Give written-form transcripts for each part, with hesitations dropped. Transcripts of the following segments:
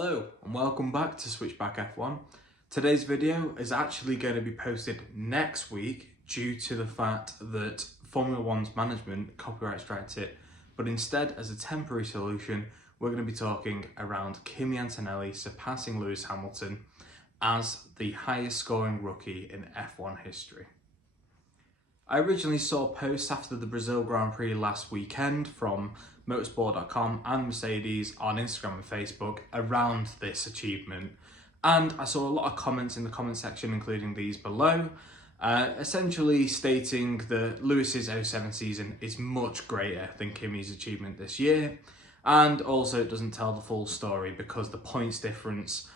Hello and welcome back to Switchback F1. Today's video is actually going to be posted next week due to the fact that Formula One's management copyright striked it, but instead as a temporary solution we're going to be talking around Kimi Antonelli surpassing Lewis Hamilton as the highest scoring rookie in F1 history. I originally saw posts after the Brazil Grand Prix last weekend from motorsport.com and Mercedes on Instagram and Facebook around this achievement, and I saw a lot of comments in the comment section, including these below, essentially stating that Lewis's 07 season is much greater than Kimi's achievement this year, and also it doesn't tell the full story because the points difference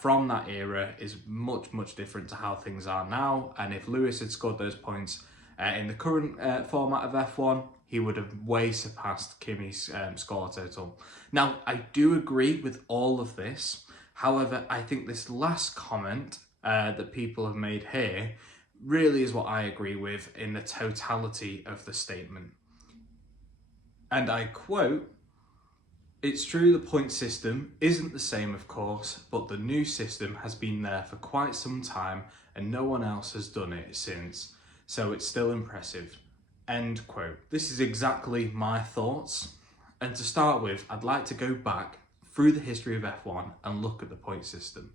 from that era is much different to how things are now. And if Lewis had scored those points in the current format of F1, he would have way surpassed Kimi's score total. Now, I do agree with all of this. However, I think this last comment that people have made here really is what I agree with in the totality of the statement. And I quote, "It's true the point system isn't the same, of course, but the new system has been there for quite some time and no one else has done it since. So it's still impressive." End quote. This is exactly my thoughts. And to start with, I'd like to go back through the history of F1 and look at the point system.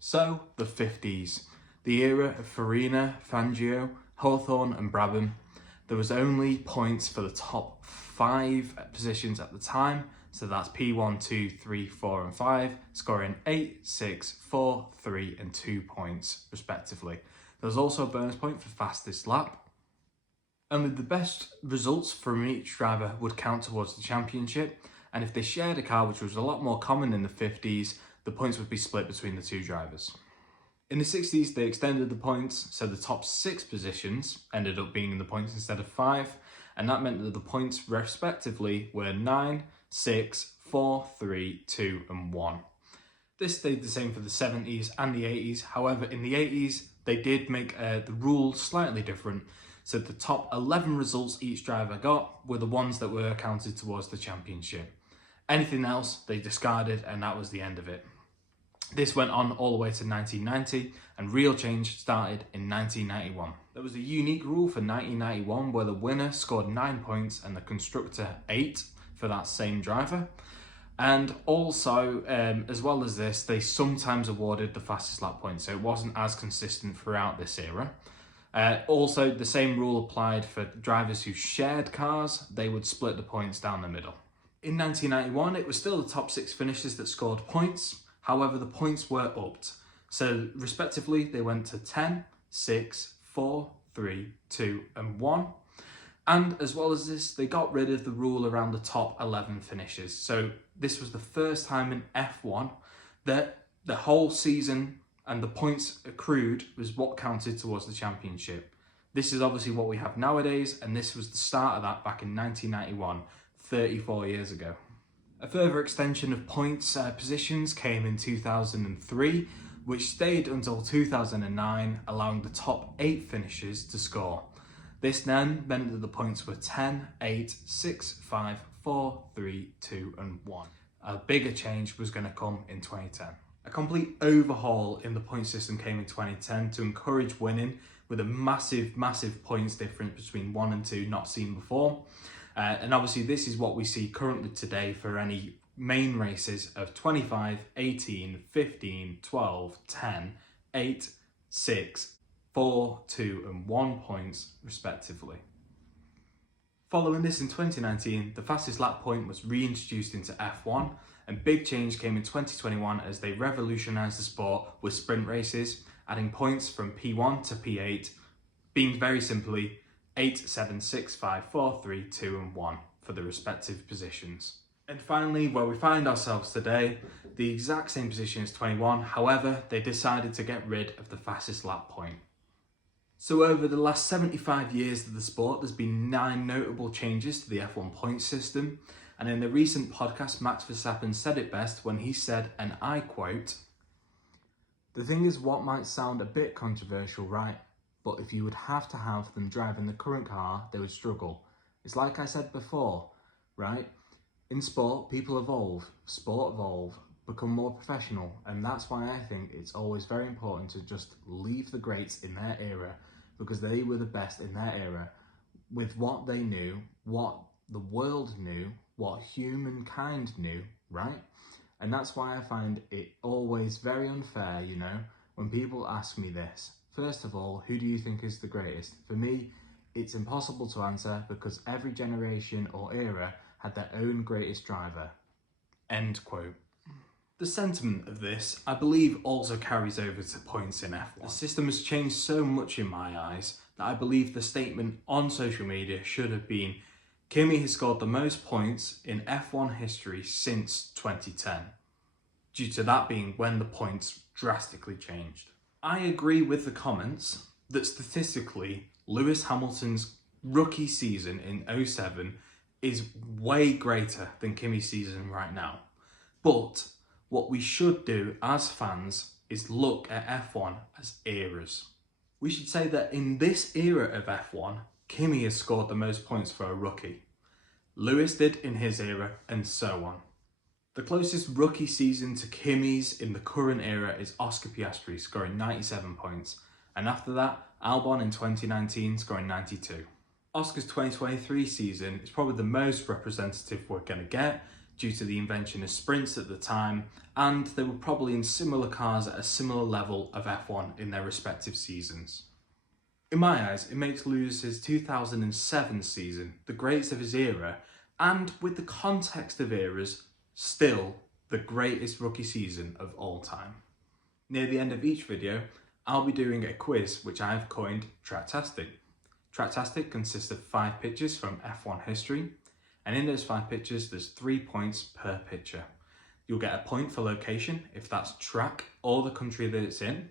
So, the 50s, the era of Farina, Fangio, Hawthorne and Brabham. There was only points for the top 5 positions at the time. So that's P1, 2, 3, 4 and 5, scoring 8, 6, 4, 3 and 2 points respectively. There was also a bonus point for fastest lap. Only the best results from each driver would count towards the championship, and if they shared a car, which was a lot more common in the 50s, the points would be split between the two drivers. In the 60s, they extended the points, so the top 6 positions ended up being in the points instead of 5, and that meant that the points respectively were 9, 6, 4, 3, 2 and 1. This stayed the same for the 70s and the 80s, however in the 80s they did make the rules slightly different, so the top 11 results each driver got were the ones that were counted towards the championship. Anything else they discarded, and that was the end of it. This went on all the way to 1990, and real change started in 1991. There was a unique rule for 1991 where the winner scored 9 points and the constructor 8 for that same driver. And also, as well as this, they sometimes awarded the fastest lap point, so it wasn't as consistent throughout this era. Also, the same rule applied for drivers who shared cars. They would split the points down the middle. In 1991, it was still the top 6 finishers that scored points. However, the points were upped. So, respectively, they went to 10, 6, 4, 3, 2 and 1. And as well as this, they got rid of the rule around the top 11 finishes. So this was the first time in F1 that the whole season and the points accrued was what counted towards the championship. This is obviously what we have nowadays, and this was the start of that back in 1991, 34 years ago. A further extension of points positions came in 2003, which stayed until 2009, allowing the top 8 finishers to score. This then meant that the points were 10, 8, 6, 5, 4, 3, 2 and 1. A bigger change was going to come in 2010. A complete overhaul in the point system came in 2010 to encourage winning, with a massive points difference between 1 and 2 not seen before. And obviously this is what we see currently today for any main races of 25, 18, 15, 12, 10, 8, 6, 4, 2 and 1 points respectively. Following this in 2019, the fastest lap point was reintroduced into F1, and big change came in 2021 as they revolutionised the sport with sprint races, adding points from P1 to P8, being very simply 8, 7, 6, 5, 4, 3, 2 and 1 for the respective positions. And finally, where we find ourselves today, the exact same position as 21, however, they decided to get rid of the fastest lap point. So over the last 75 years of the sport, there's been 9 notable changes to the F1 point system. And in the recent podcast, Max Verstappen said it best when he said, and I quote, "The thing is, what might sound a bit controversial, right? But if you would have to have them driving the current car, they would struggle. It's like I said before, right? In sport, people evolve, sport evolve, become more professional, and that's why I think it's always very important to just leave the greats in their era, because they were the best in their era with what they knew, what the world knew, what humankind knew, right? And that's why I find it always very unfair, you know, when people ask me this. First of all, who do you think is the greatest? For me, it's impossible to answer because every generation or era had their own greatest driver. End quote. The sentiment of this, I believe, also carries over to points in F1. The system has changed so much in my eyes that I believe the statement on social media should have been, Kimi has scored the most points in F1 history since 2010, due to that being when the points drastically changed. I agree with the comments that statistically, Lewis Hamilton's rookie season in 07 is way greater than Kimi's season right now. But what we should do as fans is look at F1 as eras. We should say that in this era of F1, Kimi has scored the most points for a rookie. Lewis did in his era, and so on. The closest rookie season to Kimi's in the current era is Oscar Piastri, scoring 97 points, and after that, Albon in 2019 scoring 92. Oscar's 2023 season is probably the most representative we're going to get, due to the invention of sprints at the time, and they were probably in similar cars at a similar level of F1 in their respective seasons. In my eyes, it makes Lewis's 2007 season the greatest of his era, and with the context of eras, still the greatest rookie season of all time. Near the end of each video, I'll be doing a quiz which I have coined Tracktastic. Tracktastic consists of 5 pictures from F1 history, and in those 5 pictures there's 3 points per picture. You'll get a point for location if that's track or the country that it's in.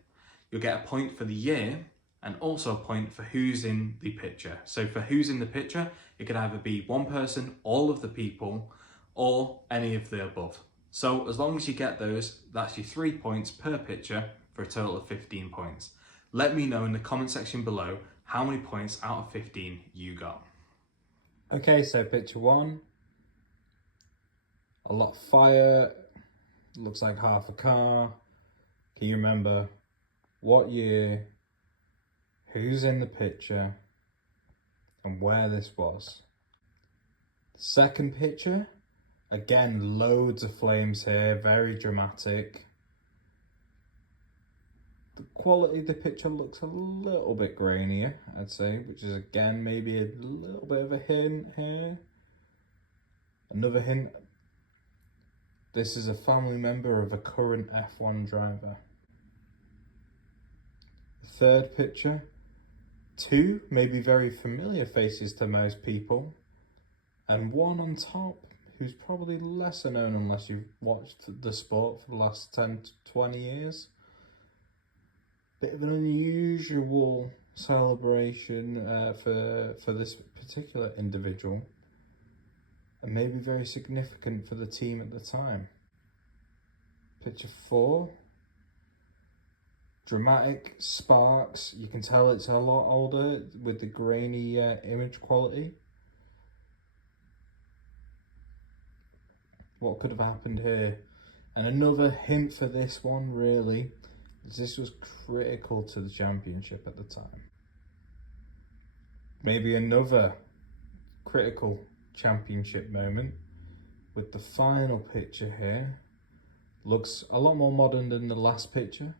You'll get a point for the year, and also a point for who's in the picture. So for who's in the picture, it could either be one person, all of the people, or any of the above. So as long as you get those, that's your 3 points per picture for a total of 15 points. Let me know in the comment section below how many points out of 15 you got. Okay, so picture 1. A lot of fire, looks like half a car. Can you remember what year, who's in the picture, and where this was? Second picture, again, loads of flames here, very dramatic. The quality of the picture looks a little bit grainier, I'd say, which is again maybe a little bit of a hint here. Another hint, this is a family member of a current F1 driver. The third picture, 2 maybe very familiar faces to most people, and 1 on top who's probably lesser known unless you've watched the sport for the last 10 to 20 years. Bit of an unusual celebration for this particular individual, and maybe very significant for the team at the time. Picture 4, dramatic sparks. You can tell it's a lot older with the grainy image quality. What could have happened here? And another hint for this one really, is this was critical to the championship at the time. Maybe another critical championship moment with the final picture here. Looks a lot more modern than the last picture.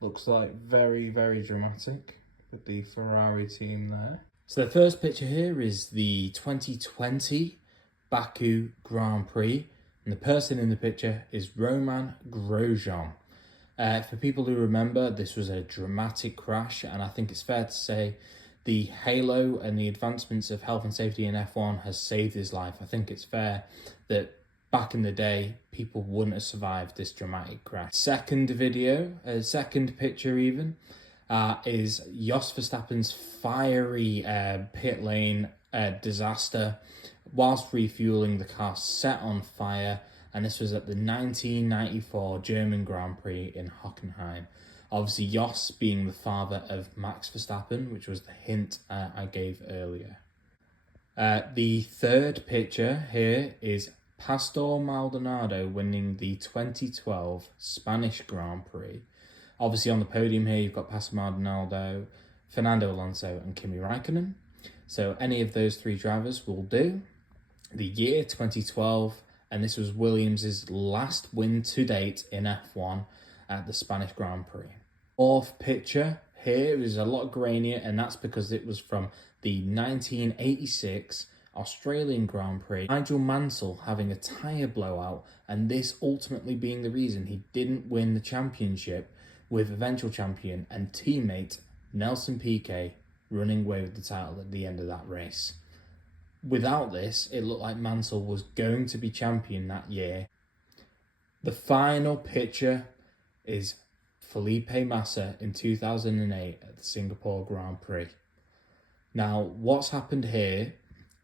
Looks like very, very dramatic with the Ferrari team there. So the first picture here is the 2020 Baku Grand Prix, and the person in the picture is Roman Grosjean. For people who remember, this was a dramatic crash, and I think it's fair to say the halo and the advancements of health and safety in F1 has saved his life. I think it's fair that back in the day, people wouldn't have survived this dramatic crash. Second picture even, is Jos Verstappen's fiery pit lane disaster whilst refueling. The car set on fire, and this was at the 1994 German Grand Prix in Hockenheim. Obviously, Jos being the father of Max Verstappen, which was the hint I gave earlier. The third picture here is Pastor Maldonado winning the 2012 Spanish Grand Prix. Obviously on the podium here, you've got Pastor Maldonado, Fernando Alonso and Kimi Raikkonen. So any of those three drivers will do. The year 2012, and this was Williams' last win to date in F1 at the Spanish Grand Prix. Fourth picture here is a lot grainier, and that's because it was from the 1986 Australian Grand Prix. Nigel Mansell having a tyre blowout, and this ultimately being the reason he didn't win the championship, with eventual champion and teammate Nelson Piquet running away with the title at the end of that race. Without this, it looked like Mansell was going to be champion that year. The final picture is Felipe Massa in 2008 at the Singapore Grand Prix. Now, what's happened here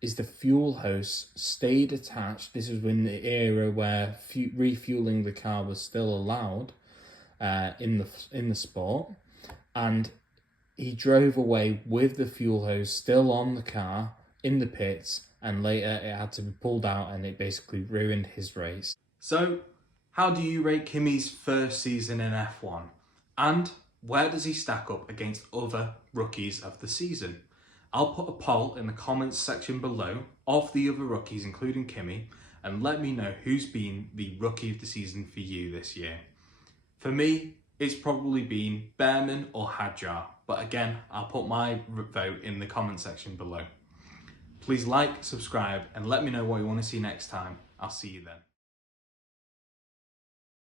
is the fuel hose stayed attached. This was in the era where refueling the car was still allowed in the sport, and he drove away with the fuel hose still on the car in the pits, and later it had to be pulled out and it basically ruined his race. So, how do you rate Kimi's first season in F1? And where does he stack up against other rookies of the season? I'll put a poll in the comments section below of the other rookies, including Kimi, and let me know who's been the rookie of the season for you this year. For me, it's probably been Behrman or Hadjar, but again, I'll put my vote in the comment section below. Please like, subscribe, and let me know what you want to see next time. I'll see you then.